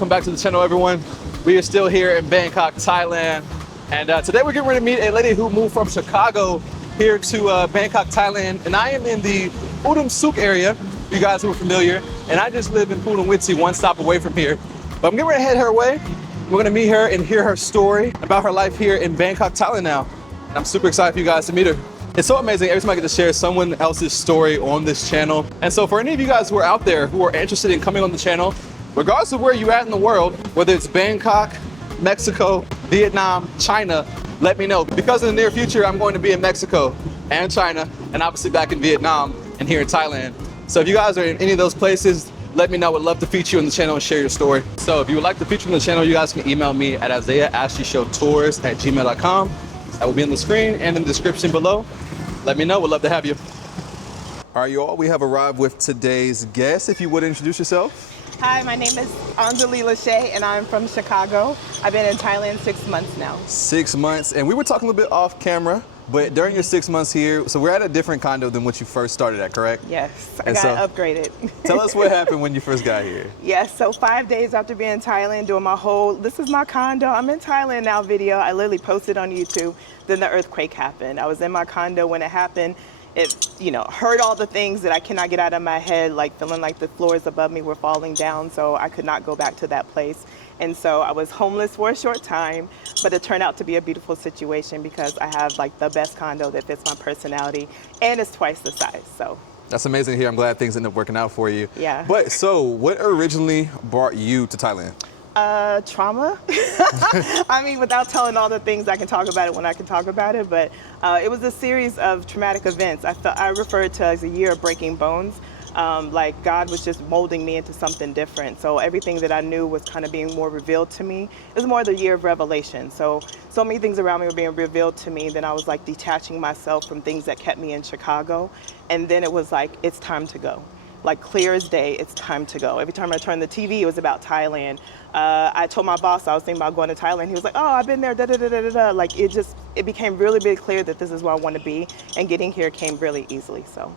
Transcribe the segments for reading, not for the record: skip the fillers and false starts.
Welcome back to the channel, everyone. We are still here in Bangkok, Thailand. And today we're getting ready to meet a lady who moved from Chicago here to Bangkok, Thailand. And I am in the Udom Suk area, you guys who are familiar. And I just live in Phunanwitsi, one stop away from here. But I'm getting ready to head her way. We're gonna meet her and hear her story about her life here in Bangkok, Thailand now. And I'm super excited for you guys to meet her. It's so amazing every time I get to share someone else's story on this channel. And so for any of you guys who are out there who are interested in coming on the channel, regardless of where you're at in the world, whether it's Bangkok, Mexico, Vietnam, China, let me know. Because in the near future, I'm going to be in Mexico and China, and obviously back in Vietnam and here in Thailand. So if you guys are in any of those places, let me know. Would love to feature you on the channel and share your story. So if you would like to feature on the channel, you guys can email me at isaiahashishowtours@gmail.com. That will be on the screen and in the description below. Let me know. Would love to have you. All right, y'all, we have arrived with today's guest. If you would introduce yourself. Hi, my name is Anjali Lachey, and I'm from Chicago. I've been in Thailand 6 months now. 6 months, and we were talking a little bit off camera, but during your 6 months here, so we're at a different condo than what you first started at, correct? Yes, I got upgraded. Tell us what happened when you first got here. Yes, so 5 days after being in Thailand, doing my whole, this is my condo, I'm in Thailand now video, I literally posted on YouTube, then the earthquake happened. I was in my condo when it happened. It, heard all the things that I cannot get out of my head, like feeling like the floors above me were falling down, so I could not go back to that place. And so I was homeless for a short time, but it turned out to be a beautiful situation because I have like the best condo that fits my personality, and it's twice the size, so. That's amazing to hear. I'm glad things ended up working out for you. Yeah. But so what originally brought you to Thailand? Trauma. I mean, without telling all the things, I can talk about it when I can talk about it, but it was a series of traumatic events. I refer to it as a year of breaking bones. Like God was just molding me into something different. So everything that I knew was kind of being more revealed to me. It was more the year of revelation. So many things around me were being revealed to me. Then I was like detaching myself from things that kept me in Chicago. And then it was like, it's time to go. Like clear as day, it's time to go. Every time I turned the TV, it was about Thailand. I told my boss I was thinking about going to Thailand. He was like, oh, I've been there, da da da da da. Like it became really big clear that this is where I want to be. And getting here came really easily, so.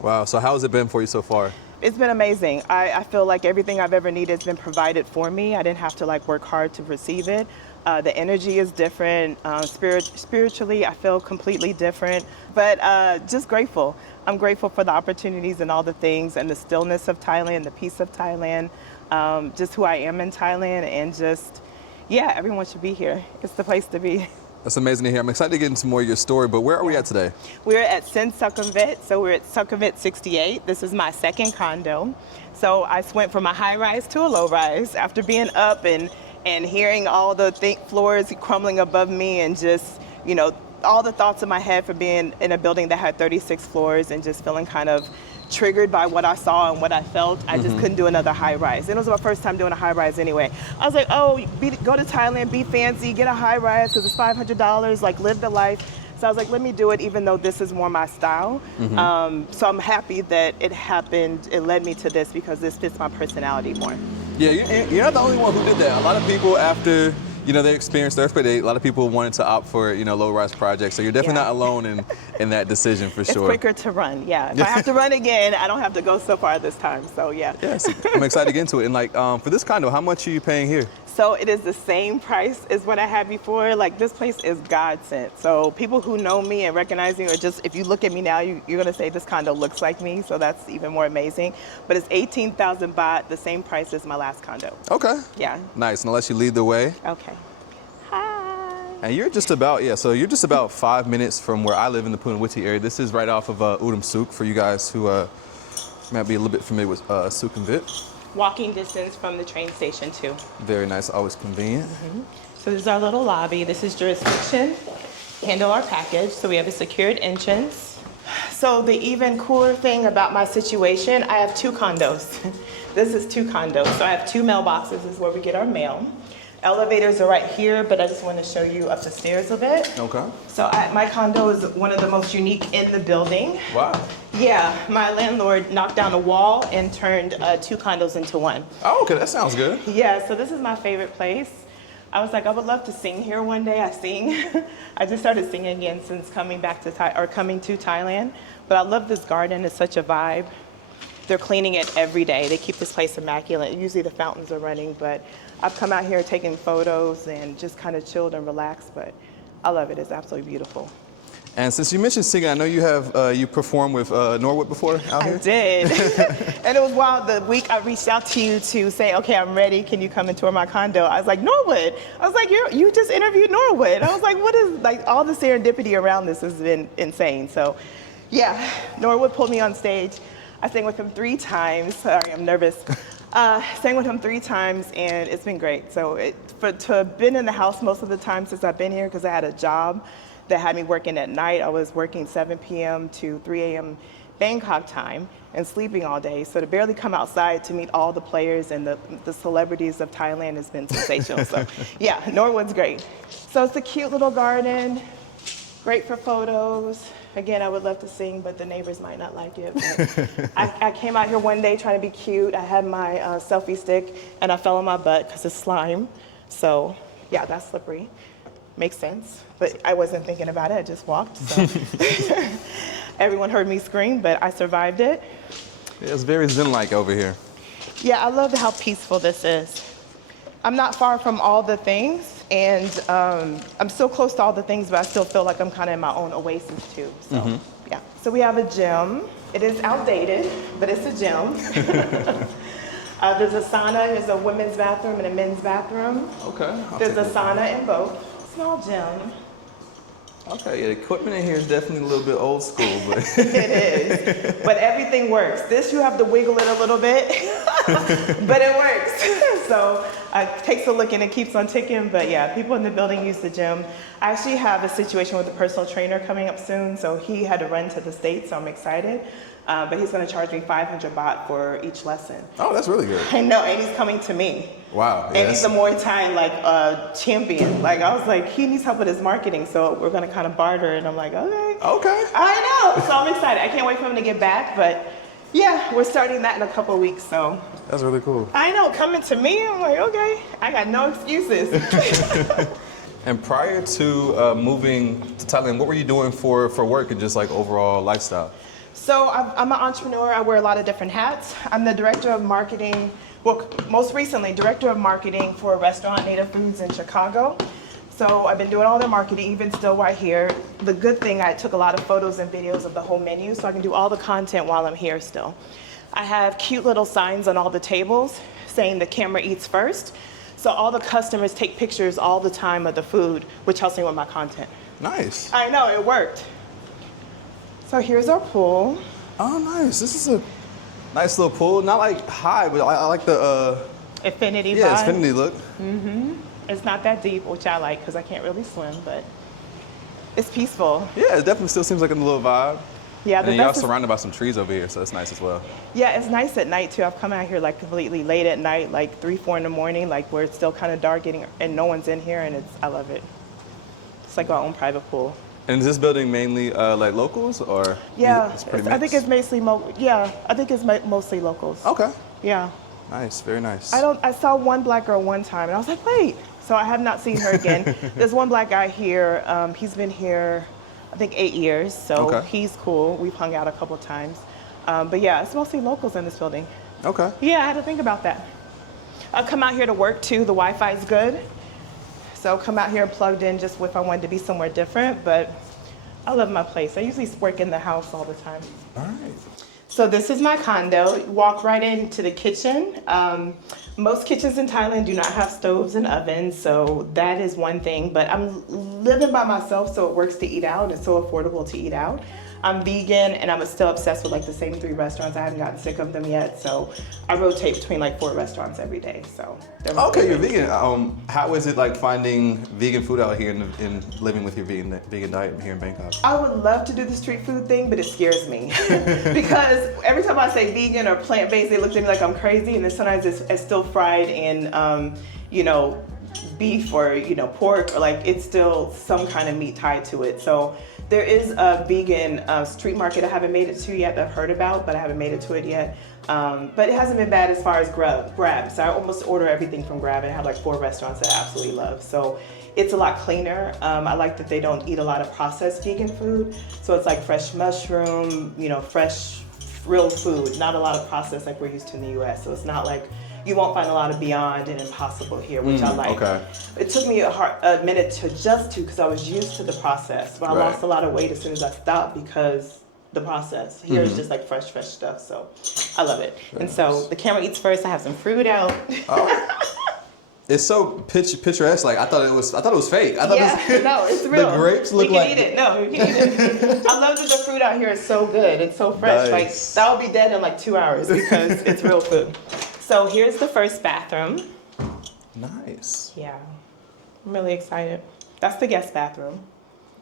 Wow, so how has it been for you so far? It's been amazing. I feel like everything I've ever needed has been provided for me. I didn't have to like work hard to receive it. The energy is different. Spiritually, I feel completely different, but just grateful. I'm grateful for the opportunities and all the things and the stillness of Thailand, the peace of Thailand, just who I am in Thailand, and just, yeah, everyone should be here. It's the place to be. That's amazing to hear. I'm excited to get into more of your story, but where are we at today? We're at Sin Sukhumvit, so we're at Sukhumvit 68. This is my second condo. So I went from a high rise to a low rise after being up and hearing all the floors crumbling above me, and just, all the thoughts in my head for being in a building that had 36 floors and just feeling kind of triggered by what I saw and what I felt. I just couldn't do another high rise. And it was my first time doing a high rise anyway. I was like, oh, go to Thailand, be fancy, get a high rise because it's $500, like live the life. So I was like, let me do it even though this is more my style. So I'm happy that it happened. It led me to this because this fits my personality more. Yeah, you're not the only one who did that. A lot of people after they experienced the earthquake, a lot of people wanted to opt for, low-rise projects. So you're definitely not alone in that decision for sure. It's quicker to run, yeah. If I have to run again, I don't have to go so far this time, so yeah. Yes, I'm excited to get into it. And like, for this condo, how much are you paying here? So it is the same price as what I had before. Like this place is God sent. So people who know me and recognize me, or just if you look at me now, you're gonna say this condo looks like me. So that's even more amazing. But it's 18,000 baht, the same price as my last condo. Okay. Yeah. Nice. And I'll let you lead the way. Okay. Hi. And you're just about 5 minutes from where I live in the Phunanwitsi area. This is right off of Udom Suk for you guys who might be a little bit familiar with Sukhumvit. Walking distance from the train station too. Very nice, always convenient. So this is our little lobby. This is jurisdiction. Handle our package. So we have a secured entrance. So the even cooler thing about my situation, I have 2 condos. This is 2 condos. So I have 2 mailboxes. This is where we get our mail. Elevators are right here, but I just want to show you up the stairs a bit. Okay. So my condo is one of the most unique in the building. Wow. Yeah, my landlord knocked down a wall and turned 2 condos into 1. Oh, okay, that sounds good. Yeah, so this is my favorite place. I was like, I would love to sing here one day. I sing. I just started singing again since coming to Thailand. But I love this garden. It's such a vibe. They're cleaning it every day. They keep this place immaculate. Usually the fountains are running, but I've come out here taking photos and just kind of chilled and relaxed, but I love it. It's absolutely beautiful. And since you mentioned singing, I know you have you performed with Norwood before out here. I did. And it was wild. The week I reached out to you to say, okay, I'm ready. Can you come and tour my condo? I was like, Norwood. I was like, you just interviewed Norwood. I was like, what is, like, all the serendipity around this has been insane. So yeah, Norwood pulled me on stage. I sang with him 3 times. Sorry, I'm nervous. Sang with him 3 times, and it's been great. So to have been in the house most of the time since I've been here, because I had a job that had me working at night. I was working 7 p.m. to 3 a.m. Bangkok time and sleeping all day. So to barely come outside to meet all the players and the celebrities of Thailand has been sensational. So yeah, Norwood's great. So it's a cute little garden, great for photos. Again, I would love to sing, but the neighbors might not like it. I came out here one day trying to be cute. I had my selfie stick and I fell on my butt because it's slime. So yeah, that's slippery. Makes sense, but I wasn't thinking about it. I just walked. So. Everyone heard me scream, but I survived it. Yeah, it's very zen-like over here. Yeah, I love how peaceful this is. I'm not far from all the things, and I'm still close to all the things, but I still feel like I'm kind of in my own oasis too. So yeah. So we have a gym. It is outdated, but it's a gym. There's a sauna. There's a women's bathroom and a men's bathroom. Okay. There's a sauna in both. Small gym. Okay, yeah, the equipment in here is definitely a little bit old school, but It is. But everything works. This, you have to wiggle it a little bit, but it works. So it takes a look and it keeps on ticking. But yeah, people in the building use the gym. I actually have a situation with a personal trainer coming up soon, so he had to run to the States, so I'm excited. But he's going to charge me 500 baht for each lesson. oh, that's really good. I know, and he's coming to me. Wow. And he's a Muay Thai champion. Like, I was like, he needs help with his marketing, so we're gonna kind of barter. And I'm like, okay. Okay. I know. So I'm excited. I can't wait for him to get back. But yeah, we're starting that in a couple of weeks. So That's really cool. I know, coming to me, I'm like, okay, I got no excuses. And prior to moving to Thailand, what were you doing for work and just like overall lifestyle? So I'm an entrepreneur. I wear a lot of different hats. I'm the director of marketing. Well, most recently, director of marketing for a restaurant, Native Foods in Chicago. So I've been doing all their marketing, even still right here. The good thing, I took a lot of photos and videos of the whole menu, so I can do all the content while I'm here still. I have cute little signs on all the tables saying the camera eats first. So all the customers take pictures all the time of the food, which helps me with my content. Nice. I know, it worked. So here's our pool. Oh, nice. This is a nice little pool. Not like high, but I like the Infinity yeah, vibe. infinity look. It's not that deep, which I like because I can't really swim, but it's peaceful. Yeah, it definitely still seems like a little vibe. Yeah, And the then y'all best is, surrounded by some trees over here, so that's nice as well. yeah, it's nice at night too. I've come out here like completely late at night, like 3, 4 in the morning, like where it's still kind of dark, and no one's in here, and I love it. It's like our own private pool. And is this building mainly like locals, or Yeah, it's pretty I think mixed? it's mostly locals. Okay. Yeah. Nice, very nice. I saw one black girl one time, and I was like, wait. So I have not seen her again. There's one black guy here. He's been here, I think 8 years. So Okay. he's cool. We've hung out a couple of times. But yeah, it's mostly locals in this building. Okay. Yeah, I had to think about that. I've come out here to work too. The Wi-Fi is good. So come out here plugged in just if I wanted to be somewhere different. But I love my place. I usually work in the house all the time. All right. So this is my condo. You walk right into the kitchen. Most kitchens in Thailand do not have stoves and ovens, so that is one thing. But I'm living by myself, so it works to eat out. It's so affordable to eat out. I'm vegan, and I'm still obsessed with like the same 3 restaurants. I haven't gotten sick of them yet, so I rotate between like 4 restaurants every day. So they're my Okay, you're favorites. vegan. How is it like finding vegan food out here and living with your vegan diet here in Bangkok? I would love to do the street food thing, but it scares me because every time I say vegan or plant-based, they look at me like I'm crazy, and then sometimes it's still fried in, beef or pork, or like it's still some kind of meat tied to it. So there is a vegan street market I haven't made it to yet that I've heard about, but I haven't made it to it yet. But it hasn't been bad as far as Grab. So I almost order everything from Grab, and I have like 4 restaurants that I absolutely love. So it's a lot cleaner. I like that they don't eat a lot of processed vegan food. So it's like fresh mushroom, fresh real food, not a lot of processed like we're used to in the US. So it's not like, you won't find a lot of Beyond and Impossible here, which I like. Okay. It took me a minute to adjust to because I was used to the process, but I lost a lot of weight as soon as I stopped because the process. Here is just like fresh stuff, so I love it. And so the camera eats first. I have some fruit out. It's so picturesque. Like I thought it was fake. I thought no, it's real. The grapes look like. You can eat it. No, you can eat it. I love that the fruit out here is so good. It's so fresh. Nice. Like that'll be dead in like 2 hours because it's real food. So here's the first bathroom. Nice. Yeah, I'm really excited. That's the guest bathroom.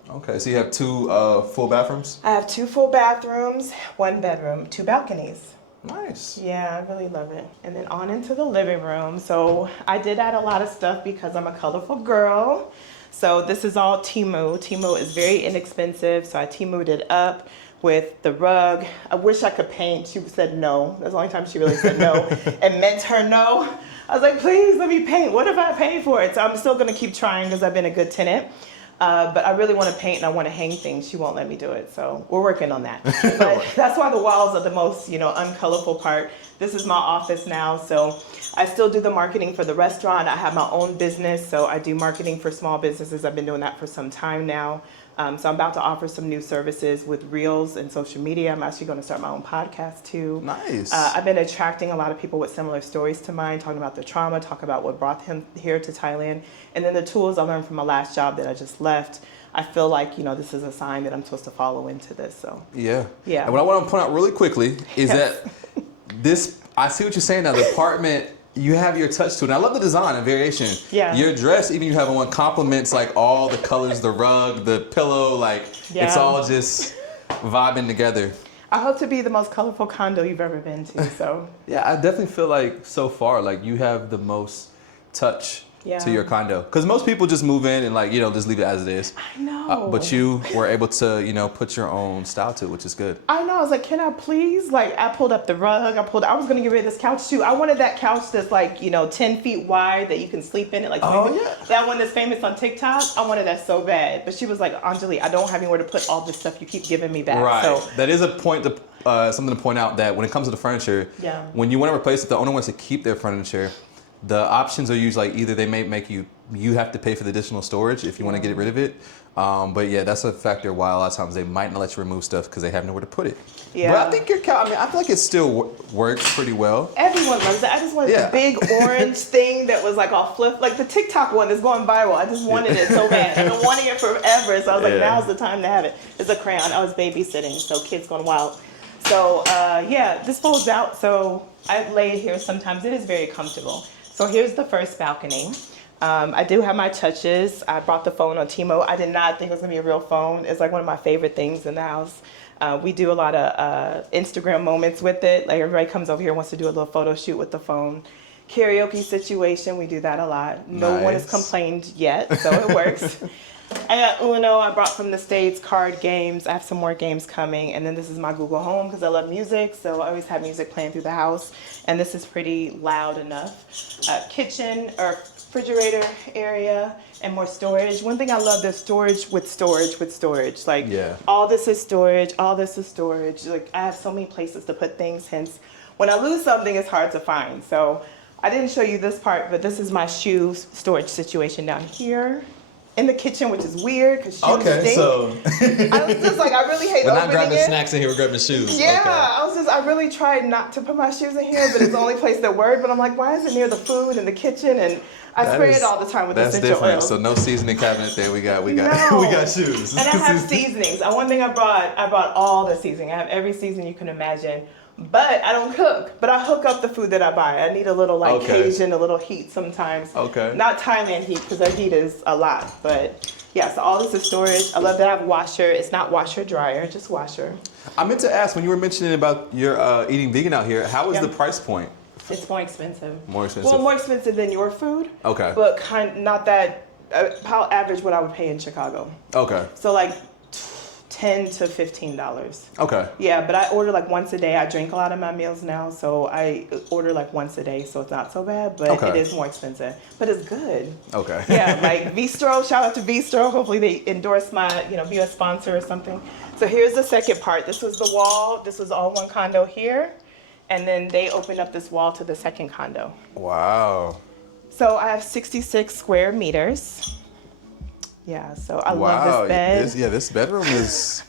Okay, so you have 2 full bathrooms? I have 2 full bathrooms, 1 bedroom, 2 balconies. Nice. Yeah, I really love it. And then on into the living room. So I did add a lot of stuff because I'm a colorful girl. So this is all Temu. Temu is very inexpensive, so I Temu'd it up with the rug. I wish I could paint. She said no. That's the only time she really said no and meant her no. I was like, please let me paint. What if I pay for it? So I'm still gonna keep trying because I've been a good tenant. But I really want to paint and I want to hang things. She won't let me do it, so we're working on that. But that's why the walls are the most, uncolorful part. This is my office now, so I still do the marketing for the restaurant. I have my own business, so I do marketing for small businesses. I've been doing that for some time now. So I'm about to offer some new services with Reels and social media. I'm actually going to start my own podcast too. Nice. I've been attracting a lot of people with similar stories to mine, talking about the trauma, talking about what brought him here to Thailand, and then the tools I learned from my last job that I just left. I feel like, this is a sign that I'm supposed to follow into this. So Yeah. Yeah. And what I want to point out really quickly is that I see what you're saying now, the apartment, you have your touch to it. And I love the design and variation. Yeah. Your dress, even you have one, complements like all the colors, the rug, the pillow, like it's all just vibing together. I hope to be the most colorful condo you've ever been to, so. Yeah, I definitely feel like so far, like you have the most touch to your condo. Because most people just move in and like, just leave it as it is. I know. But you were able to, put your own style to it, which is good. I know. I was like, can I please? Like, I pulled up the rug. I was going to get rid of this couch too. I wanted that couch that's like, 10 feet wide that you can sleep in it. Like, that one that's famous on TikTok. I wanted that so bad. But she was like, Anjali, I don't have anywhere to put all this stuff you keep giving me back. Right. So That is a point something to point out that when it comes to the furniture, when you want to replace it, the owner wants to keep their furniture. The options are usually like either they may make you have to pay for the additional storage if you want to get rid of it. But yeah, that's a factor why a lot of times they might not let you remove stuff because they have nowhere to put it. Yeah. But I think I feel like it still works pretty well. Everyone loves it. I just wanted the big orange thing that was like all flip, like the TikTok one that's going viral. I just wanted it so bad. I've been wanting it forever. So I was like, now's the time to have it. It's a crayon. I was babysitting, so kids gone wild. So this folds out. So I lay it here sometimes. It is very comfortable. So here's the first balcony. I do have my touches. I brought the phone on Temu. I did not think it was gonna be a real phone. It's like one of my favorite things in the house. We do a lot of Instagram moments with it. Like everybody comes over here and wants to do a little photo shoot with the phone. Karaoke situation, we do that a lot. No one has complained yet, so it works. I got Uno I brought from the States, card games. I have some more games coming. And then this is my Google Home because I love music. So I always have music playing through the house. And this is pretty loud enough. Kitchen or refrigerator area and more storage. One thing I love, there's storage with storage with storage. Like all this is storage, all this is storage. Like I have so many places to put things. Hence, when I lose something, it's hard to find. So I didn't show you this part, but this is my shoe storage situation down here. In the kitchen, which is weird because shoes stink. So I was just like, I really hate we're opening not grabbing it. snacks in here, we're grabbing shoes. Yeah, I really tried not to put my shoes in here, but it's the only place that worked. But I'm like, why is it near the food and the kitchen? And I spray it all the time with essential oils. So no seasoning cabinet there. We got we got shoes. And I have seasonings. One thing I brought all the seasoning. I have every seasoning you can imagine. But I don't cook. But I hook up the food that I buy. I need a little Cajun, a little heat sometimes. Okay. Not Thailand heat because that heat is a lot. But yeah, so all this is storage. I love that I have washer. It's not washer dryer, just washer. I meant to ask when you were mentioning about your eating vegan out here. How is the price point? It's more expensive. More expensive. Well, more expensive than your food. Okay. But not that. How average what I would pay in Chicago. Okay. So like $10 to $15. Okay. Yeah, but I order like once a day. I drink a lot of my meals now, so I order like once a day, so it's not so bad, but Okay. it is more expensive. But it's good. Okay. Yeah, like Bistro, shout out to Bistro. Hopefully they endorse my, be a sponsor or something. So here's the second part. This was the wall. This was all one condo here. And then they opened up this wall to the second condo. Wow. So I have 66 square meters. Yeah, so I love this bed. This bedroom is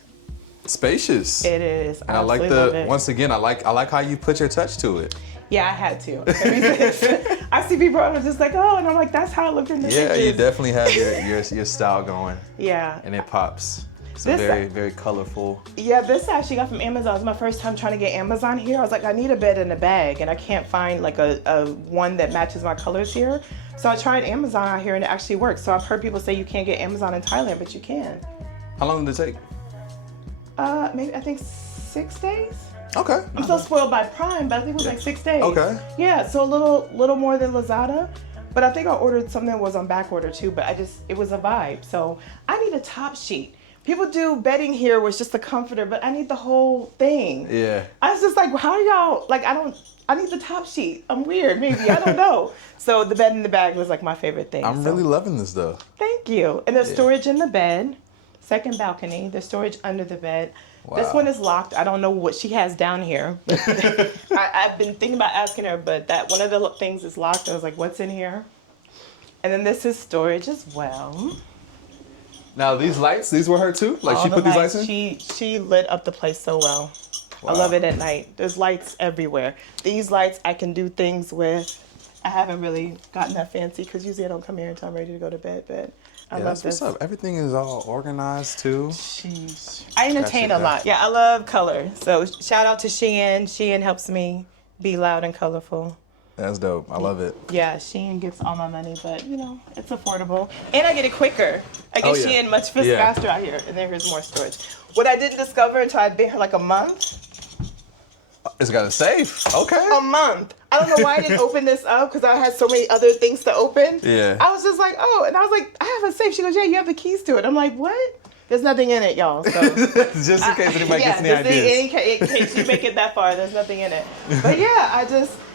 spacious. It is. And I like once again, I like how you put your touch to it. Yeah, I had to. I see people and I'm just like, oh, and I'm like, that's how it looked in the pictures. Yeah, you definitely have your style going. Yeah. And it pops. So very, very colorful. Yeah, this I actually got from Amazon. It was my first time trying to get Amazon here. I was like, I need a bed in a bag, and I can't find like a one that matches my colors here. So I tried Amazon out here, and it actually works. So I've heard people say you can't get Amazon in Thailand, but you can. How long did it take? Maybe I think 6 days. Okay. I'm so spoiled by Prime, but I think it was like 6 days. Okay. Yeah, so a little more than Lazada. But I think I ordered something that was on back order too, but it was a vibe. So I need a top sheet. People do bedding here where it's just a comforter, but I need the whole thing. Yeah. I was just like, how do y'all, like, I need the top sheet. I'm weird, maybe, I don't know. So the bed in the bag was like my favorite thing. I'm really loving this though. Thank you. And there's storage in the bed, second balcony, there's storage under the bed. Wow. This one is locked. I don't know what she has down here. I've been thinking about asking her, but that one of the things is locked. I was like, what's in here? And then this is storage as well. Now these lights, these were her too? Like All she the put these lights in? She lit up the place so well. Wow. I love it at night. There's lights everywhere. These lights I can do things with. I haven't really gotten that fancy because usually I don't come here until I'm ready to go to bed. But I love this. What's up. Everything is all organized too. Jeez. I entertain a lot. Yeah, I love color. So shout out to Shein. Shein helps me be loud and colorful. That's dope. I love it. Yeah, Shein gets all my money, but it's affordable. And I get it quicker. I get Shein much faster out here. And then here's more storage. What I didn't discover until I'd been here like a month. It's got a safe. Okay. A month. I don't know why I didn't open this up because I had so many other things to open. Yeah. I was just like, oh, and I was like, I have a safe. She goes, yeah, you have the keys to it. I'm like, what? There's nothing in it, y'all. So just in case anybody gets any ideas. In case you make it that far, there's nothing in it. But yeah,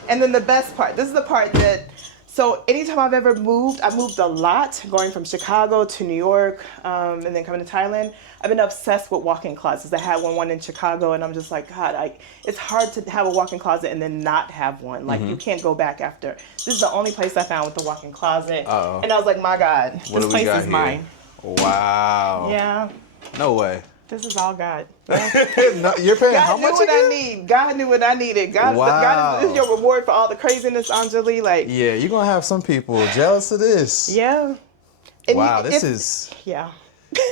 and then the best part, this is the part that, so anytime I've ever moved, I moved a lot, going from Chicago to New York, and then coming to Thailand. I've been obsessed with walk-in closets. I had one in Chicago, and I'm just like, God, it's hard to have a walk-in closet and then not have one. Like, you can't go back after. This is the only place I found with the walk-in closet. Uh-oh. And I was like, my God, this place is mine. Wow. Yeah. No way. This is all God. No, you're paying how much? God knew what I need. God knew what I needed. God is your reward for all the craziness, Anjali. Like, yeah, you're gonna have some people jealous of this. Yeah. And wow, yeah.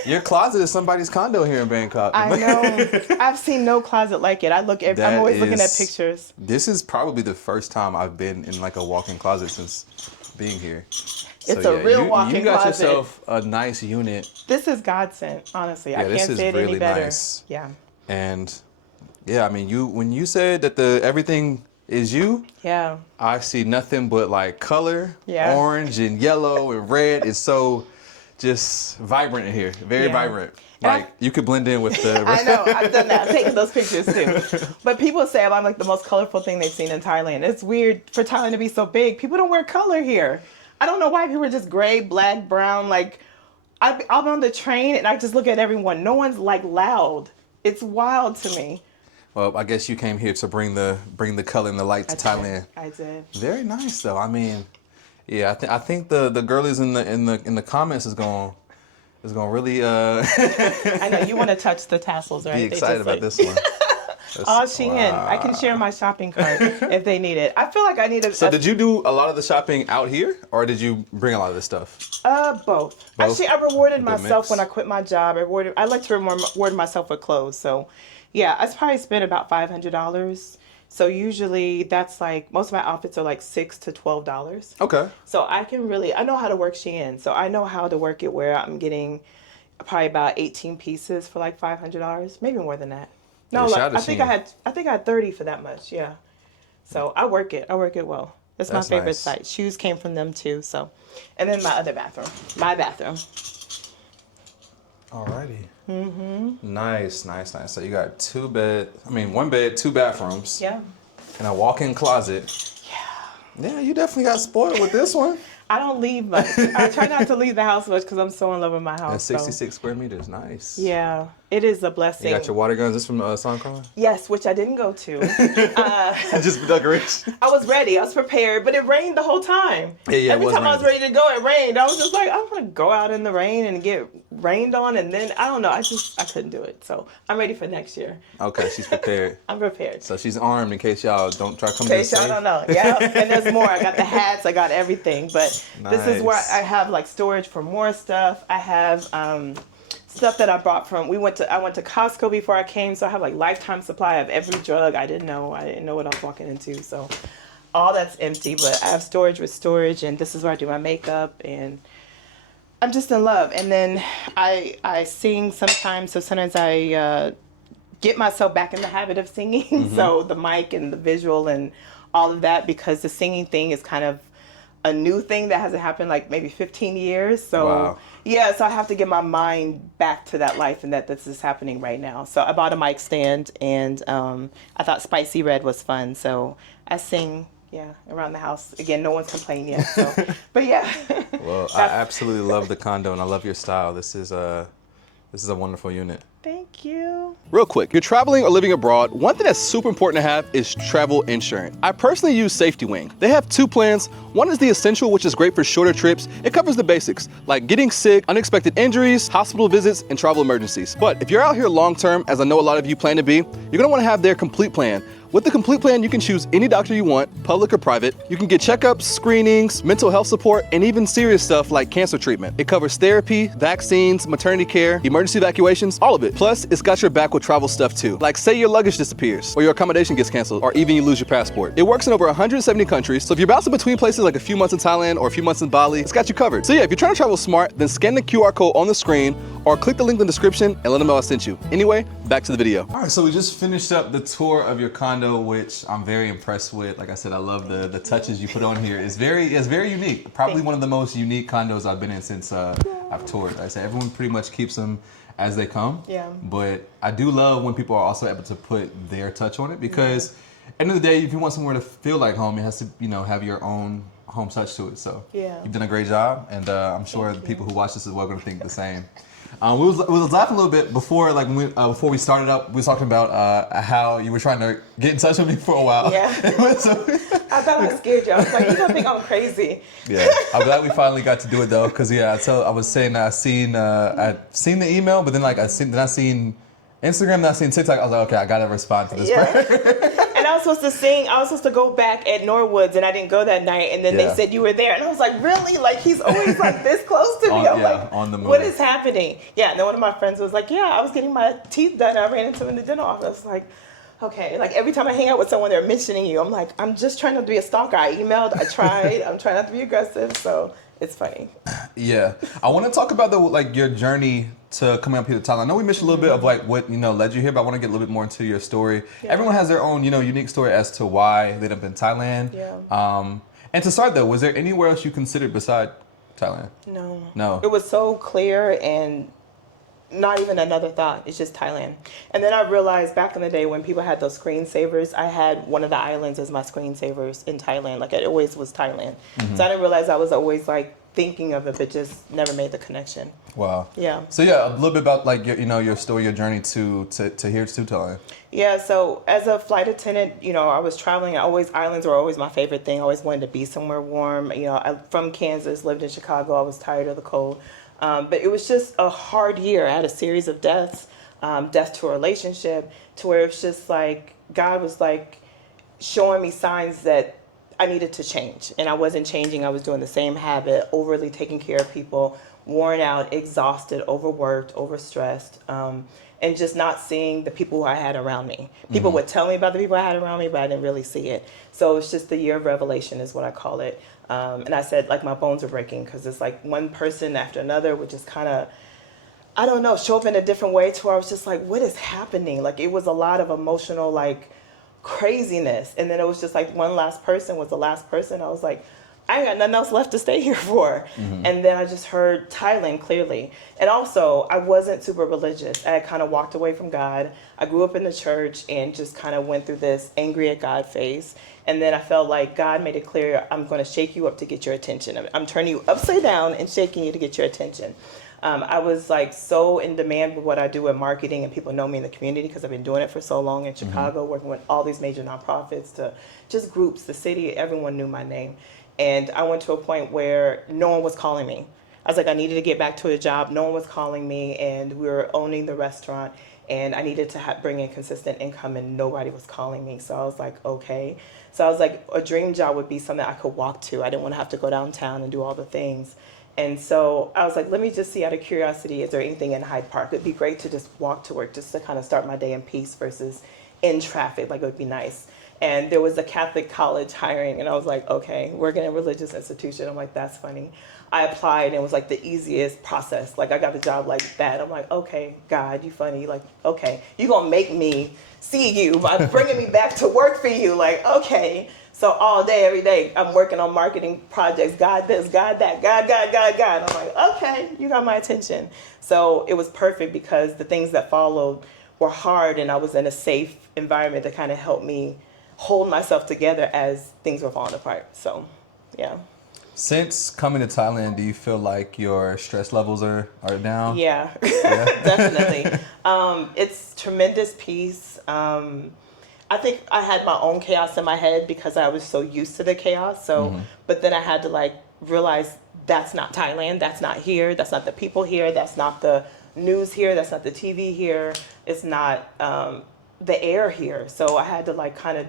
Your closet is somebody's condo here in Bangkok. I know. I've seen no closet like it. I'm always looking at pictures. This is probably the first time I've been in like a walk-in closet since being here. It's a real walk-in closet. You got yourself a nice unit. This is God sent, honestly. I can't say it really any better. Nice. Yeah. And yeah, I mean, when you said that everything is you, yeah, I see nothing but like color, orange and yellow and red. It's so just vibrant in here, very vibrant. Like you could blend in with the. I know, I've done that. I've taken those pictures too. But people say I'm like the most colorful thing they've seen in Thailand. It's weird for Thailand to be so big. People don't wear color here. I don't know why people are just gray, black, brown. Like I'll be on the train and I just look at everyone. No one's like loud. It's wild to me. Well, I guess you came here to bring the color and the light to Thailand. I did. Very nice though. I mean, yeah, I think the girlies in the comments is going really I know you want to touch the tassels, right? Be excited about this one. Oh, Shein. I can share my shopping cart if they need it. I feel like I need a. So did you do a lot of the shopping out here, or did you bring a lot of this stuff? Both. Actually, I rewarded myself when I quit my job. I like to reward myself with clothes. So, yeah, I probably spent about $500. So usually that's like most of my outfits are like $6 to $12. Okay. So I know how to work Shein. So I know how to work it where I'm getting probably about 18 pieces for like $500, maybe more than that. No, I think I had 30 for that much. Yeah. So I work it well. That's my favorite site. Shoes came from them too. So, and then my bathroom. Alrighty. Nice, nice, nice. So you got one bed, two bathrooms. Yeah. And a walk-in closet. Yeah, you definitely got spoiled with this one. I don't leave much. I try not to leave the house much because I'm so in love with my house. That's 66 square meters. Nice. Yeah, it is a blessing. You got your water guns. This from Songkran? Yes, which I didn't go to. Just for decoration. I was ready. I was prepared, but it rained the whole time. Yeah, Every time I was ready to go, it rained. I was just like, I'm gonna go out in the rain and get rained on, and then I don't know. I couldn't do it. So I'm ready for next year. Okay, she's prepared. I'm prepared. So she's armed in case y'all don't try to come to In the case y'all safe. don't know. Yeah, and there's more. I got the hats. I got everything. But this is where Nice. I have like storage for more stuff. I have stuff that I brought from. I went to Costco before I came, so I have like lifetime supply of every drug. I didn't know what I was walking into. So all that's empty, but I have storage with storage, and this is where I do my makeup, and I'm just in love. And then I sing sometimes, so sometimes I get myself back in the habit of singing. So the mic and the visual and all of that, because the singing thing is kind of a new thing that hasn't happened like maybe 15 years. So Wow. yeah, so I have to get my mind back to that life and that this is happening right now. So I bought a mic stand, and I thought Spicy Red was fun. So I sing, around the house. Again, no one's complaining yet. So, but yeah. Well, I absolutely love the condo, and I love your style. This is a wonderful unit. Thank you. Real quick, you're traveling or living abroad, one thing that's super important to have is travel insurance. I personally use Safety Wing. They have two plans. One is the Essential, which is great for shorter trips. It covers the basics, like getting sick, unexpected injuries, hospital visits, and travel emergencies. But if you're out here long term, as I know a lot of you plan to be, you're gonna wanna have their Complete plan. With the Complete plan, you can choose any doctor you want, public or private. You can get checkups, screenings, mental health support, and even serious stuff like cancer treatment. It covers therapy, vaccines, maternity care, emergency evacuations, all of it. Plus, it's got your back with travel stuff too. Like say your luggage disappears, or your accommodation gets canceled, or even you lose your passport. It works in over 170 countries, so if you're bouncing between places like a few months in Thailand or a few months in Bali, it's got you covered. So yeah, if you're trying to travel smart, then scan the QR code on the screen, or click the link in the description and let them know I sent you. Anyway, back to the video. All right, so we just finished up the tour of your condo, which I'm very impressed with. Like I said, I love the touches you put on here. It's very unique. Probably one of the most unique condos I've been in since I've toured. Like I said, everyone pretty much keeps them as they come. Yeah. But I do love when people are also able to put their touch on it, because end of the day, if you want somewhere to feel like home, it has to, have your own home touch to it. So you've done a great job, and I'm sure the people who watch this as well are going to think the same. We was laughing a little bit before, like before we started up. We was talking about how you were trying to get in touch with me for a while. Yeah. I thought I scared you. I was like, you're gonna think I'm crazy. Yeah, I'm glad we finally got to do it though, because I was saying I'd seen the email, but then I seen Instagram, then I seen TikTok. I was like, okay, I gotta respond to this. And I was supposed to sing. I was supposed to go back at Norwood's, and I didn't go that night. And then they said you were there, and I was like, really? Like he's always like this close to me. I'm like, on the move. What is happening? Yeah. And then one of my friends was like, yeah, I was getting my teeth done. I ran into him in the dental office. I was like, okay. Like every time I hang out with someone, they're mentioning you. I'm like, I'm just trying not to be a stalker. I emailed. I tried. I'm trying not to be aggressive. So it's funny. Yeah. I want to talk about your journey to coming up here to Thailand. I know we mentioned a little bit of like what led you here, but I want to get a little bit more into your story. Yeah. Everyone has their own unique story as to why they ended up in Thailand. Yeah. And to start though, was there anywhere else you considered beside Thailand? No. It was so clear and not even another thought. It's just Thailand. And then I realized back in the day when people had those screensavers, I had one of the islands as my screensavers in Thailand. Like it always was Thailand. Mm-hmm. So I didn't realize I was always like thinking of it, but just never made the connection. Wow. Yeah. So yeah, a little bit about like your story, your journey to here to Thailand. Yeah. So as a flight attendant, I was traveling. Islands were always my favorite thing. I always wanted to be somewhere warm. I'm from Kansas, lived in Chicago. I was tired of the cold. But it was just a hard year. I had a series of deaths, death to a relationship, to where it's just like God was like showing me signs that I needed to change. And I wasn't changing. I was doing the same habit, overly taking care of people, worn out, exhausted, overworked, overstressed, and just not seeing the people who I had around me. People would tell me about the people I had around me, but I didn't really see it. So it's just the year of revelation is what I call it. And I said, like, my bones are breaking, because it's like one person after another would just kind of, I don't know, show up in a different way, to where I was just like, what is happening? Like, it was a lot of emotional, like, craziness. And then it was just like one last person was the last person. I was like, I ain't got nothing else left to stay here for. And then I just heard Thailand clearly. And also, I wasn't super religious. I had kind of walked away from God. I grew up in the church and just kind of went through this angry at God phase. And then I felt like God made it clear, I'm going to shake you up to get your attention. I'm turning you upside down and shaking you to get your attention. I was like so in demand with what I do in marketing, and people know me in the community because I've been doing it for so long in Chicago, working with all these major nonprofits to just groups, the city, everyone knew my name. And I went to a point where no one was calling me. I was like, I needed to get back to a job. No one was calling me, and we were owning the restaurant, and I needed to bring in consistent income, and nobody was calling me. So I was like, okay. So I was like, a dream job would be something I could walk to. I didn't want to have to go downtown and do all the things. And so I was like, let me just see out of curiosity, is there anything in Hyde Park? It'd be great to just walk to work, just to kind of start my day in peace versus in traffic. Like, it would be nice. And there was a Catholic college hiring, and I was like, okay, working in a religious institution. I'm like, that's funny. I applied, and it was like the easiest process. Like, I got the job like that. I'm like, okay, God, you funny. Like, okay, you gonna make me see you by bringing me back to work for you. Like, okay. So all day, every day, I'm working on marketing projects. God this, God that, God. I'm like, okay, you got my attention. So it was perfect because the things that followed were hard, and I was in a safe environment that kind of helped me hold myself together as things were falling apart. So, yeah. Since coming to Thailand, do you feel like your stress levels are down? Yeah, definitely. It's tremendous peace. I think I had my own chaos in my head because I was so used to the chaos. So, but then I had to like realize that's not Thailand. That's not here. That's not the people here. That's not the news here. That's not the TV here. It's not the air here. So I had to like kind of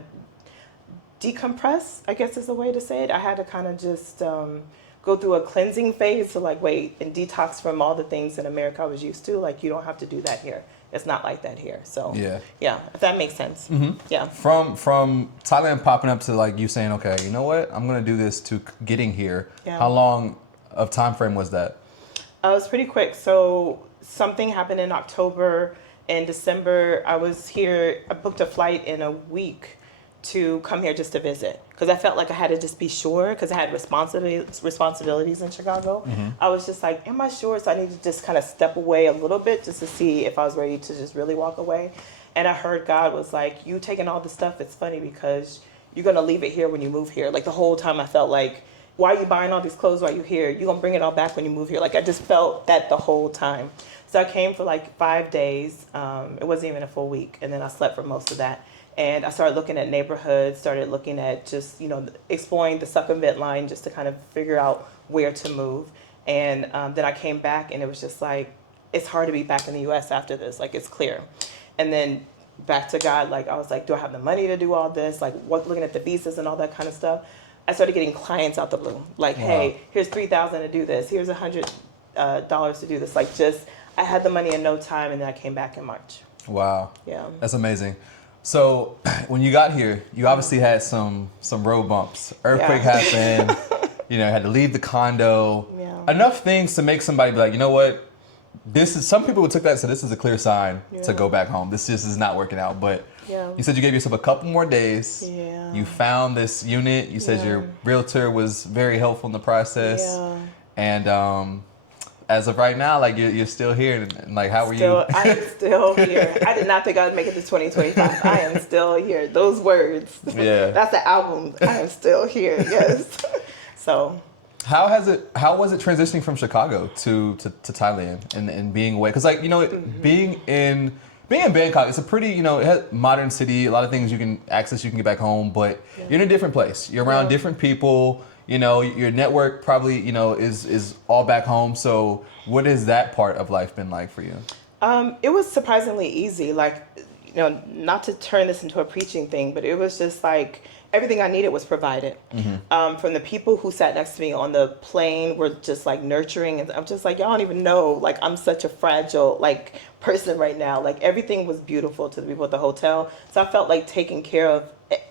decompress, I guess is the way to say it. I had to kind of just go through a cleansing phase to like wait and detox from all the things in America I was used to. Like, you don't have to do that here. It's not like that here. So yeah, if that makes sense. Yeah. From Thailand popping up to like you saying, okay, you know what, I'm gonna do this, to getting here. Yeah. How long of time frame was that? It was pretty quick. So something happened in October. In December, I was here. I booked a flight in a week to come here just to visit because I felt like I had to just be sure because I had responsibilities in Chicago. I was just like, am I sure? So I needed to just kind of step away a little bit just to see if I was ready to just really walk away. And I heard God was like, you taking all this stuff, it's funny because you're going to leave it here when you move here. Like, the whole time I felt like, why are you buying all these clothes while you're here? You're going to bring it all back when you move here. Like, I just felt that the whole time. So I came for like 5 days. It wasn't even a full week. And then I slept for most of that. And I started looking at neighborhoods, started looking at just, exploring the Succinvent line just to kind of figure out where to move. And then I came back, and it was just like, it's hard to be back in the U.S. after this. Like, it's clear. And then back to God, like, I was like, do I have the money to do all this? Like, looking at the visas and all that kind of stuff. I started getting clients out the blue. Like, hey, here's $3,000 to do this. Here's $100 to do this. Like, just, I had the money in no time, and then I came back in March. Wow. Yeah. That's amazing. So when you got here, you obviously had some road bumps. Earthquake happened. Had to leave the condo. Yeah. Enough things to make somebody be like, you know what? Some people took that and said, this is a clear sign to go back home. This just is not working out. But you said you gave yourself a couple more days. Yeah. You found this unit. You said your realtor was very helpful in the process. Yeah. And as of right now, like, you're still here, and like, how are you? I am still here. I did not think I would make it to 2025. I am still here. Those words. Yeah. That's the album. I am still here. Yes. So. How was it transitioning from Chicago to Thailand and being away? Because being in Bangkok, it's a pretty it has modern city. A lot of things you can access, you can get back home, but you're in a different place. You're around different people. Your network probably, is all back home. So what has that part of life been like for you? It was surprisingly easy. Like, not to turn this into a preaching thing, but it was just like everything I needed was provided. From the people who sat next to me on the plane were just like nurturing. And I'm just like, y'all don't even know, like, I'm such a fragile, like, person right now. Like, everything was beautiful to the people at the hotel. So I felt like taken care of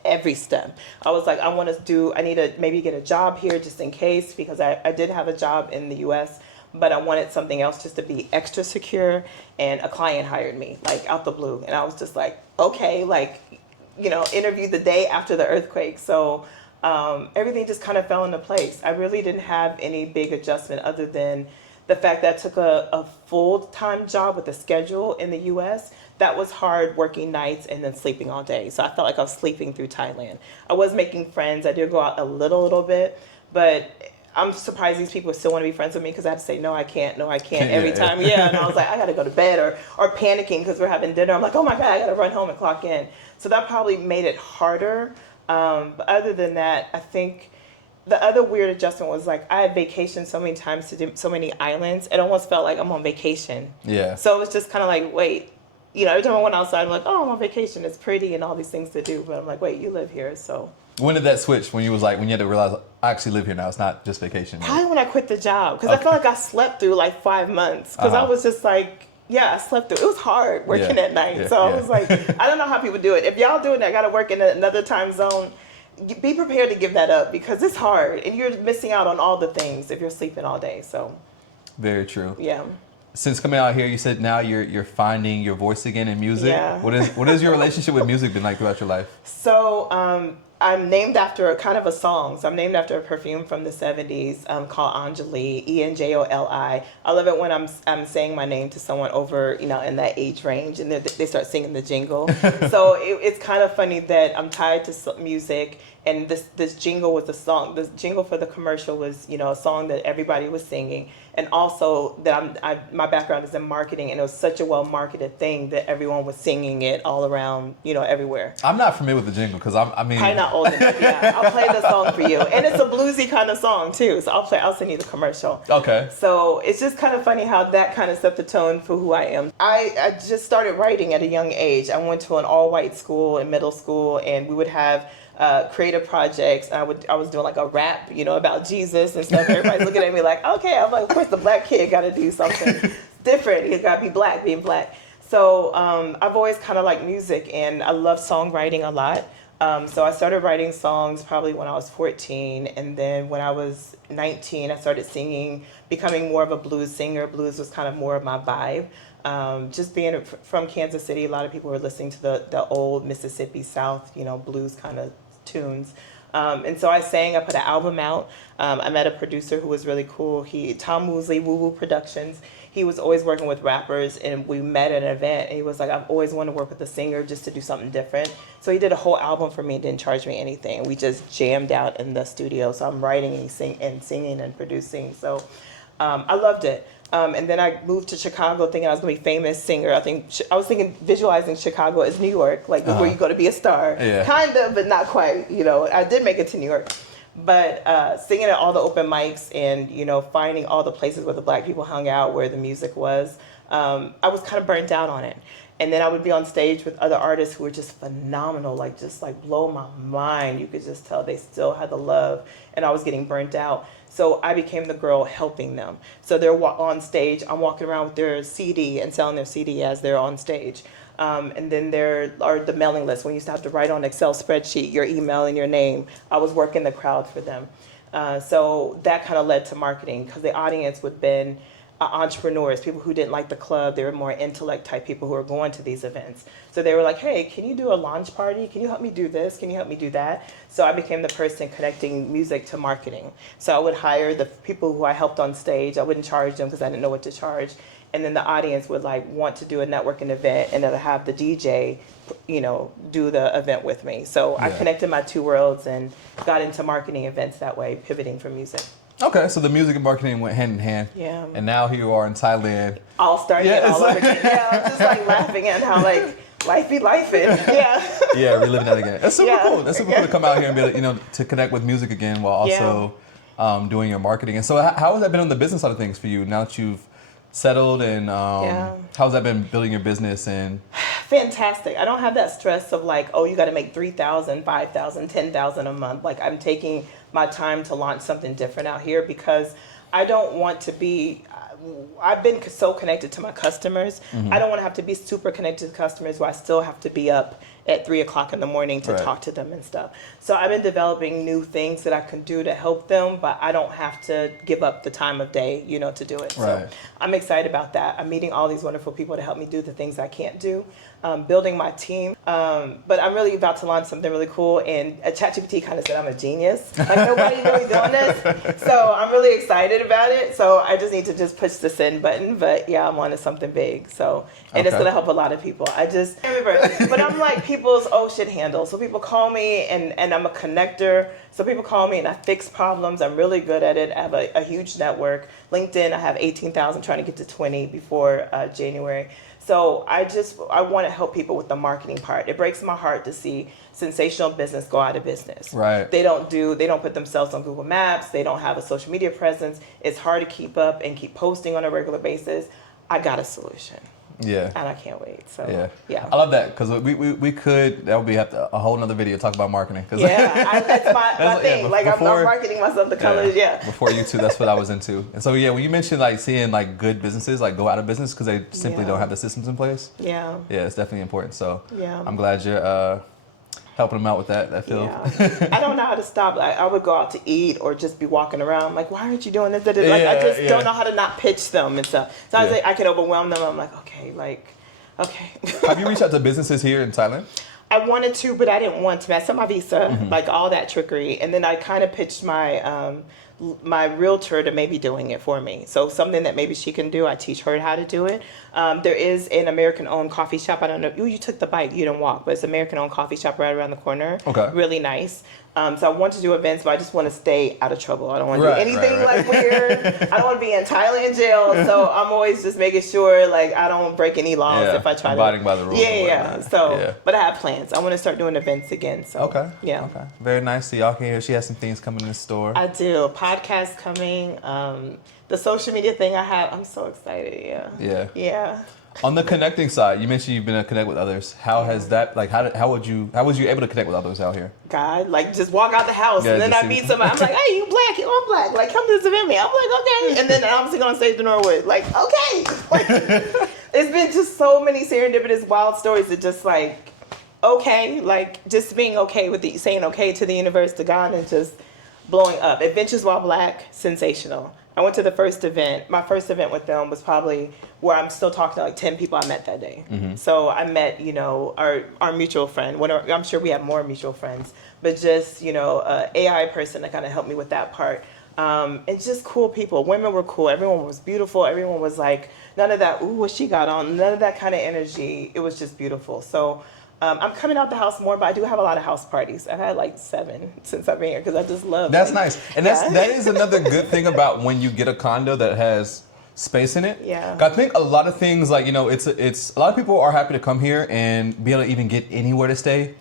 every step. I was like, I need to maybe get a job here just in case, because I did have a job in the US, but I wanted something else just to be extra secure. And a client hired me, like, out the blue. And I was just like, okay, like, interviewed the day after the earthquake. So everything just kind of fell into place. I really didn't have any big adjustment other than the fact that I took a full-time job with a schedule in the US. That was hard, working nights and then sleeping all day. So I felt like I was sleeping through Thailand. I was making friends. I did go out a little bit, but I'm surprised these people still want to be friends with me because I had to say, no, I can't, every time. Yeah, and I was like, I got to go to bed or panicking because we're having dinner. I'm like, oh my God, I got to run home and clock in. So that probably made it harder. But other than that, I think the other weird adjustment was like I had vacationed so many times to do so many islands. It almost felt like I'm on vacation. Yeah. So it was just kind of like, wait, every time I went outside, I'm like, oh, I'm on vacation. It's pretty and all these things to do. But I'm like, wait, you live here, so. When did that switch? When you had to realize I actually live here now. It's not just vacation. Probably when I quit the job because I felt like I slept through like 5 months because I was just like, yeah, I slept through. It was hard working at night. So I was like, I don't know how people do it. If y'all doing that, got to work in another time zone. Be prepared to give that up because it's hard and you're missing out on all the things if you're sleeping all day. So very true. Yeah. Since coming out here, you said now you're finding your voice again in music. Yeah. What is your relationship with music been like throughout your life? So I'm named after kind of a song. So I'm named after a perfume from the 70s called Anjali, Enjoli. I love it when I'm saying my name to someone over, in that age range and they start singing the jingle. So it's kind of funny that I'm tied to music and this jingle was a song. The jingle for the commercial was, a song that everybody was singing. And also that my background is in marketing and it was such a well-marketed thing that everyone was singing it all around, everywhere. I'm not familiar with the jingle because I mean... Probably not old enough, yeah. I'll play the song for you. And it's a bluesy kind of song too, so I'll send you the commercial. Okay. So it's just kind of funny how that kind of set the tone for who I am. I just started writing at a young age. I went to an all-white school in middle school and we would have creative projects. I was doing like a rap, about Jesus and stuff. Everybody's looking at me like, okay. I'm like, of course the black kid got to do something different. He's got to be black, being black. So I've always kind of liked music and I love songwriting a lot. So I started writing songs probably when I was 14. And then when I was 19, I started singing, becoming more of a blues singer. Blues was kind of more of my vibe. Just being from Kansas City, a lot of people were listening to the old Mississippi South, blues kind of tunes. And so I put an album out. I met a producer who was really cool. Tom Woosley, Woo Woo Productions. He was always working with rappers and we met at an event and he was like, I've always wanted to work with a singer just to do something different. So he did a whole album for me and didn't charge me anything. We just jammed out in the studio. So I'm writing and singing and producing. So I loved it. And then I moved to Chicago thinking I was going to be a famous singer. I was visualizing Chicago as New York, like where you go to be a star. Yeah. Kind of, but not quite. I did make it to New York. But singing at all the open mics and, finding all the places where the black people hung out, where the music was, I was kind of burnt out on it. And then I would be on stage with other artists who were just phenomenal, just blow my mind. You could just tell they still had the love and I was getting burnt out. So I became the girl helping them. So they're on stage, I'm walking around with their CD and selling their CD as they're on stage. And then there are the mailing list. When you used to have to write on an Excel spreadsheet, your email and your name, I was working the crowd for them. So that kind of led to marketing because the audience would have been entrepreneurs, people who didn't like the club. They were more intellect type people who were going to these events. So they were like, hey, can you do a launch party? Can you help me do this? Can you help me do that? So I became the person connecting music to marketing. So I would hire the people who I helped on stage. I wouldn't charge them because I didn't know what to charge. And then the audience would want to do a networking event and then have the DJ, do the event with me. So I connected my two worlds and got into marketing events that way, pivoting from music. Okay, so the music and marketing went hand in hand. Yeah. And now here you are in Thailand. All starting all over again. Yeah, I'm just laughing at how life be lifing. Yeah. Yeah, reliving that again. That's super cool. That's super cool to come out here and be able, to connect with music again while also doing your marketing. And so how has that been on the business side of things for you now that you've settled and how's that been building your business and fantastic. I don't have that stress of you got to make 3,000, 5,000, 10,000 a month. I'm taking my time to launch something different out here because I don't want to be, I've been so connected to my customers. Mm-hmm. I don't want to have to be super connected to customers where I still have to be up at 3 o'clock in the morning to talk to them and stuff. So I've been developing new things that I can do to help them, but I don't have to give up the time of day, you know, to do it. So I'm excited about that. I'm meeting all these wonderful people to help me do the things I can't do, building my team. But I'm really about to launch something really cool, and ChatGPT kind of said I'm a genius. Like, nobody's really doing this. So I'm really excited about it. So I just need to just push the send button. But yeah, I'm on to something big. So, and it's going to help a lot of people. I just remember, but I'm like people's oh shit handle. So people call me, and I'm a connector. So people call me and I fix problems. I'm really good at it. I have a huge network. LinkedIn, I have 18,000, trying to get to 20 before January. So I want to help people with the marketing part. It breaks my heart to see sensational business go out of business. Right. They don't put themselves on Google Maps. They don't have a social media presence. It's hard to keep up and keep posting on a regular basis. I got a solution. Yeah. And I can't wait. So yeah. I love that, because we could, that would be a whole nother video talk about marketing. Yeah, that's my thing. Like, I'm not marketing myself the colors. Before YouTube, that's what I was into. And so when you mentioned like seeing like good businesses like go out of business because they simply don't have the systems in place. Yeah, it's definitely important. So I'm glad you're helping them out with that. I feel. Yeah. I don't know how to stop. Like, I would go out to eat or just be walking around. Like, why aren't you doing this? Like, I just don't know how to not pitch them and stuff. So I can overwhelm them. I'm like, okay. Have you reached out to businesses here in Thailand? I wanted to, but I didn't want to. I sent my visa, like all that trickery, and then I kind of pitched my my realtor to maybe doing it for me. So something that maybe she can do, I teach her how to do it. There is an American-owned coffee shop. I don't know. You took the bike. You didn't walk, but it's an American-owned coffee shop right around the corner. Okay. Really nice. So I want to do events, but I just want to stay out of trouble. I don't want to do anything like weird. I don't want to be in Thailand jail. So I'm always just making sure like I don't break any laws if I try abiding by the rules. So, but I have plans. I want to start doing events again. So okay. Very nice. So y'all can hear she has some things coming in the store. I do. Podcast coming. The social media thing I have. I'm so excited. Yeah. On the connecting side, you mentioned you've been able to connect with others. How has that, like, how was you able to connect with others out here? God, like, just walk out the house and then I meet somebody. I'm like, hey, you black? I'm black. Like, come to this event with me. I'm like, okay. And then I'm sitting on stage in Norwood. Like, okay. Like, it's been just so many serendipitous, wild stories that just like, okay, like just being okay with saying okay to the universe, to God, and just blowing up. Adventures While Black, sensational. I went to the first event. My first event with them was probably where I'm still talking to like 10 people I met that day. So I met, our mutual friend. I'm sure we have more mutual friends, but just, AI person that kind of helped me with that part. And just cool people. Women were cool. Everyone was beautiful. Everyone was like, none of that, ooh, what she got on, none of that kind of energy. It was just beautiful. So I'm coming out the house more, but I do have a lot of house parties. I've had like 7 since I've been here because I just love. That's nice, and that is another good thing about when you get a condo that has space in it. Yeah. I think a lot of things like it's a lot of people are happy to come here and be able to even get anywhere to stay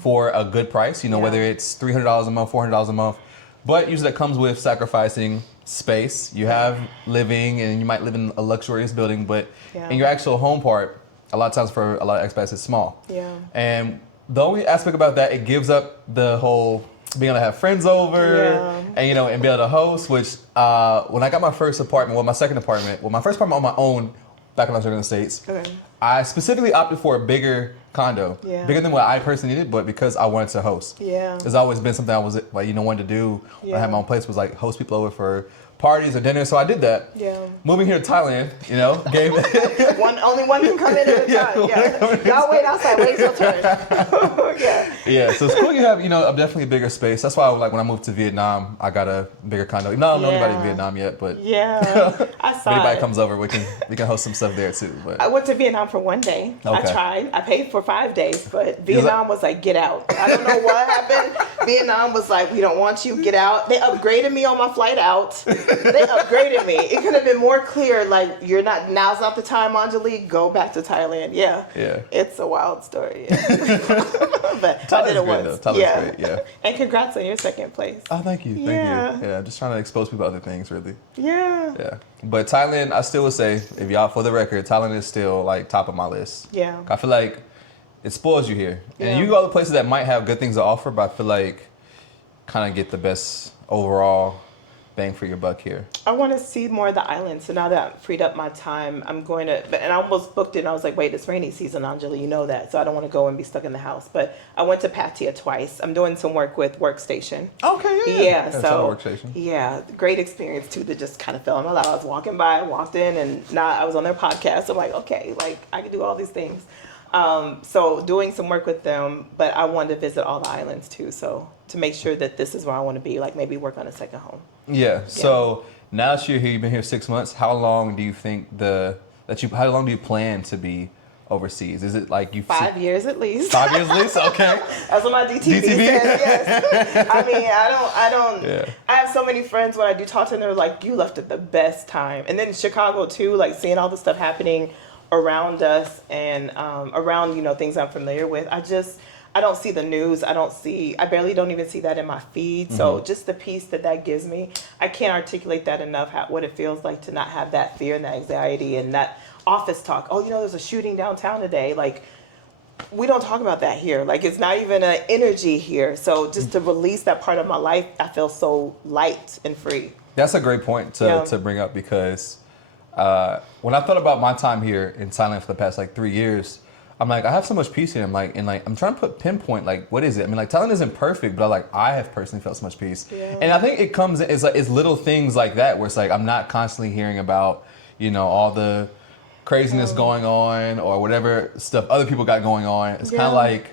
for a good price. Whether it's $300 a month, $400 a month, but usually that comes with sacrificing space. You have living, and you might live in a luxurious building, but in your actual home part, a lot of times for a lot of expats, it's small. Yeah. And the only aspect about that, it gives up the whole being able to have friends over and and be able to host, which when I got my first apartment, my first apartment on my own back when I was in the States, I specifically opted for a bigger condo, bigger than what I personally needed, but because I wanted to host. Yeah. There's always been something I was like, wanted to do when I had my own place was like host people over for parties or dinner, so I did that. Yeah. Moving here to Thailand, gave only one can come in at a time. Y'all wait outside, wait your turn. Yeah, so it's cool you have, definitely a bigger space. That's why like when I moved to Vietnam, I got a bigger condo. I don't know anybody in Vietnam yet, but I saw if anybody comes over, we can host some stuff there too. But I went to Vietnam for 1 day. I tried. I paid for 5 days, but Vietnam was like, get out. I don't know what happened. Vietnam was like, we don't want you, get out. They upgraded me on my flight out. They upgraded me. It could have been more clear, like, now's not the time, Anjali, go back to Thailand. Yeah. It's a wild story. But I did it once. Great, And congrats on your second place. Oh, thank you. Thank you. Yeah, just trying to expose people to other things, really. Yeah. But Thailand, I still would say, if y'all, for the record, Thailand is still, like, top of my list. Yeah. I feel like it spoils you here. And you go to places that might have good things to offer, but I feel like kind of get the best overall bang for your buck here? I want to see more of the island. So now that I've freed up my time, I'm going to, and I almost booked it and I was like, wait, it's rainy season, Angela, you know that. So I don't want to go and be stuck in the house. But I went to Pattaya twice. I'm doing some work with Workstation. Okay, yeah. Yeah, That's so Workstation. yeah, great experience too. That just kind of fell in my lap. I was walking by, walked in, and now I was on their podcast. I'm like, okay, like I can do all these things. So doing some work with them, but I wanted to visit all the islands too. So to make sure that this is where I want to be, like maybe work on a second home. Yeah. So now that you're here, you've been here 6 months. How long do you think how long do you plan to be overseas? Is it like 5 years at least. 5 years at least? Okay. That's what my DTV says. Yes. I mean, I don't. Yeah. I have so many friends when I do talk to them, they're like, "You left at the best time." And then Chicago too, like seeing all the stuff happening around us and around things I'm familiar with. I don't see the news. I barely don't even see that in my feed. So just the peace that gives me, I can't articulate that enough, what it feels like to not have that fear and that anxiety and that office talk. Oh, there's a shooting downtown today. Like, we don't talk about that here. Like, it's not even an energy here. So just to release that part of my life, I feel so light and free. That's a great point to bring up because when I thought about my time here in Thailand for the past 3 years, I'm like, I have so much peace here. I'm trying to pinpoint what is it? I mean, Thailand isn't perfect, but I have personally felt so much peace. Yeah. And I think it comes, it's little things like that where it's I'm not constantly hearing about, all the craziness going on or whatever stuff other people got going on. It's kind of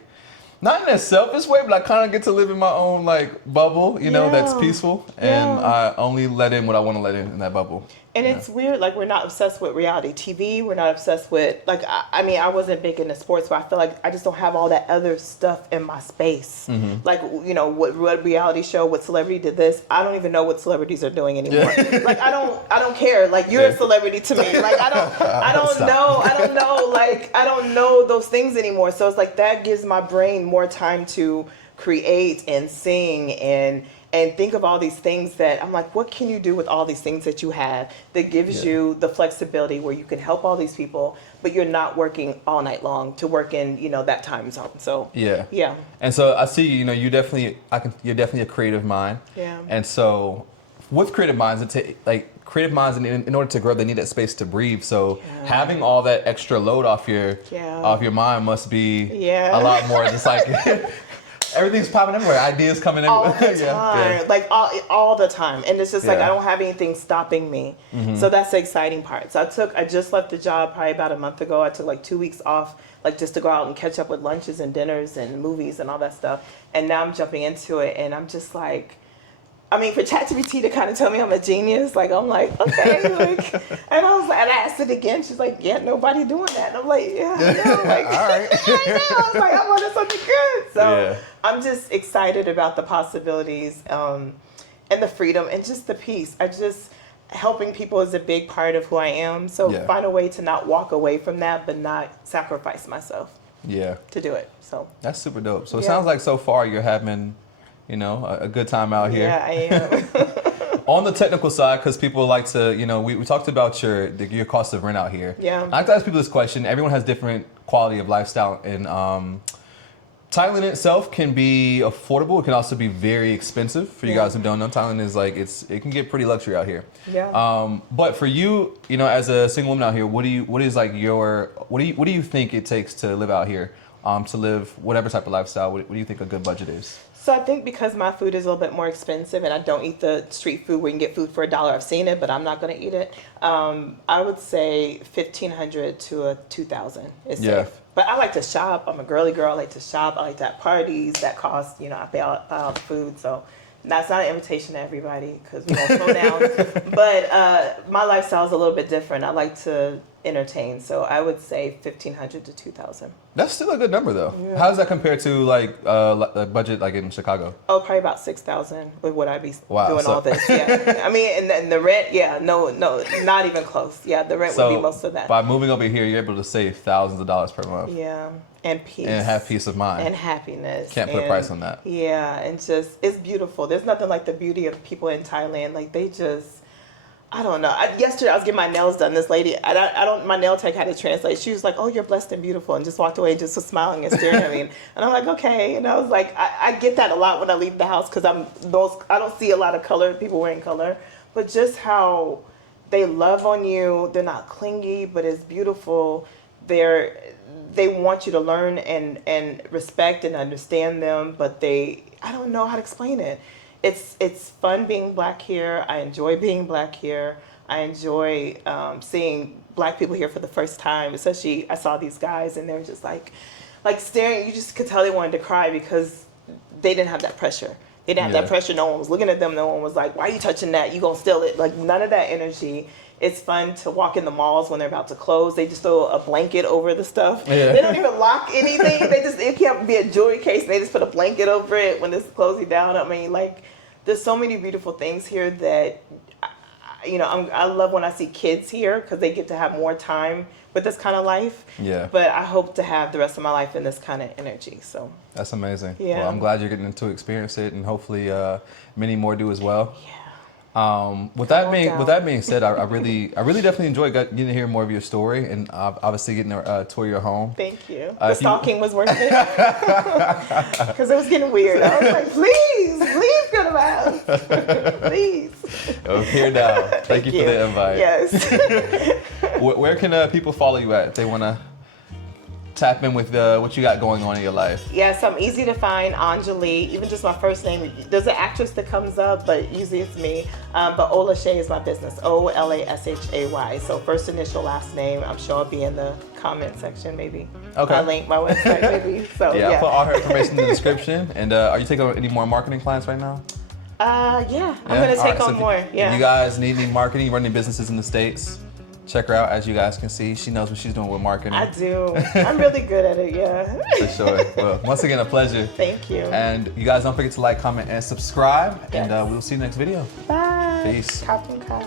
not in a selfish way, but I kind of get to live in my own bubble, that's peaceful. And I only let in what I want to let in that bubble. And it's weird, we're not obsessed with reality TV. We're not obsessed with, I wasn't big into sports, but I feel like I just don't have all that other stuff in my space. What reality show, what celebrity did this. I don't even know what celebrities are doing anymore. I don't care. You're a celebrity to me. I don't know those things anymore. So it's that gives my brain more time to create and sing and think of all these things that I'm like, what can you do with all these things that you have that gives you the flexibility where you can help all these people, but you're not working all night long to work in, that time zone. So yeah. And so I see, you're definitely a creative mind. Yeah. And so with creative minds, in order to grow, they need that space to breathe. So having all that extra load off your mind must be a lot more just everything's popping everywhere. Ideas coming everywhere. All the time. All the time. And it's just I don't have anything stopping me. So that's the exciting part. So I just left the job probably about a month ago. I took 2 weeks off, just to go out and catch up with lunches and dinners and movies and all that stuff. And now I'm jumping into it and I'm just for ChatGPT to kind of tell me I'm a genius, I'm like, okay, and and I asked it again. She's like, yeah, nobody doing that. And I'm like, yeah, I know. All right. I was I wanted something good. So I'm just excited about the possibilities and the freedom and just the peace. Helping people is a big part of who I am. So find a way to not walk away from that, but not sacrifice myself. To do it. So that's super dope. So it sounds like so far you're having a good time out here. Yeah, I am. On the technical side, because people like to, we talked about your cost of rent out here. Yeah. I like to ask people this question. Everyone has different quality of lifestyle, and Thailand itself can be affordable. It can also be very expensive. For you guys who don't know, Thailand is it can get pretty luxury out here. Yeah. But for you, as a single woman out here, what do you think it takes to live out here? To live whatever type of lifestyle, what do you think a good budget is? So I think because my food is a little bit more expensive and I don't eat the street food where you can get food for $1. I've seen it, but I'm not going to eat it. I would say $1,500 to $2,000 is safe. But I like to shop. I'm a girly girl. I like to shop. I like to have parties that cost, I pay all the food. So that's not an invitation to everybody because we don't slow down. But my lifestyle is a little bit different. I like to entertain, so I would say $1,500 to $2,000. That's still a good number, though. Yeah. How does that compare to a budget in Chicago? Oh, probably about $6,000 with what I'd be doing all this. Yeah, and the rent, no, not even close. Yeah, the rent would be most of that. By moving over here, you're able to save thousands of dollars per month. Yeah, and peace. And have peace of mind. And happiness. Can't put a price on that. Yeah, and it's beautiful. There's nothing like the beauty of people in Thailand. I don't know. Yesterday I was getting my nails done. This lady, my nail tech had to translate. She was like, "Oh, you're blessed and beautiful," and just walked away and just was smiling and staring at me. And I'm like, okay. And I was like, I get that a lot when I leave the house because I don't see a lot of color, people wearing color. but just how they love on you. They're not clingy, but it's beautiful. They want you to learn and respect and understand them, but I don't know how to explain it. It's fun being Black here. I enjoy being Black here. I enjoy seeing Black people here for the first time. Especially, I saw these guys and they're just like staring. You just could tell they wanted to cry because they didn't have that pressure. They didn't have that pressure. No one was looking at them. No one was like, "Why are you touching that? You gonna steal it?" Like, none of that energy. It's fun to walk in the malls when they're about to close. They just throw a blanket over the stuff. Yeah. They don't even lock anything. It can't be a jewelry case. They just put a blanket over it when it's closing down. I mean, like, there's so many beautiful things here that, I love when I see kids here because they get to have more time with this kind of life. Yeah. But I hope to have the rest of my life in this kind of energy. So that's amazing. Yeah. Well, I'm glad you're getting to experience it, and hopefully many more do as well. Yeah. With that being said, I really definitely enjoyed getting to hear more of your story, and obviously getting to tour your home. Thank you. The stalking was worth it because it was getting weird. I was like, please go to my house, please. Oh, here now. Thank you for the invite. Yes. Where can people follow you at if they want to tap in with what you got going on in your life? Yes, I'm easy to find, Anjali. Even just my first name. There's an actress that comes up, but usually it's me. But Olashay is my business. Olashay. So first initial, last name. I'm sure I'll be in the comment section, maybe. Okay. I'll link my website, maybe. So yeah, I'll put all her information in the description. And are you taking on any more marketing clients right now? Yeah. I'm gonna take on more. Yeah. If you guys need any marketing, running businesses in the States, check her out. As you guys can see, she knows what she's doing with marketing. I do. I'm really good at it, yeah. For sure. Well, once again, a pleasure. Thank you. And you guys don't forget to like, comment, and subscribe. Yes. And we'll see you next video. Bye. Peace. Kapun ka.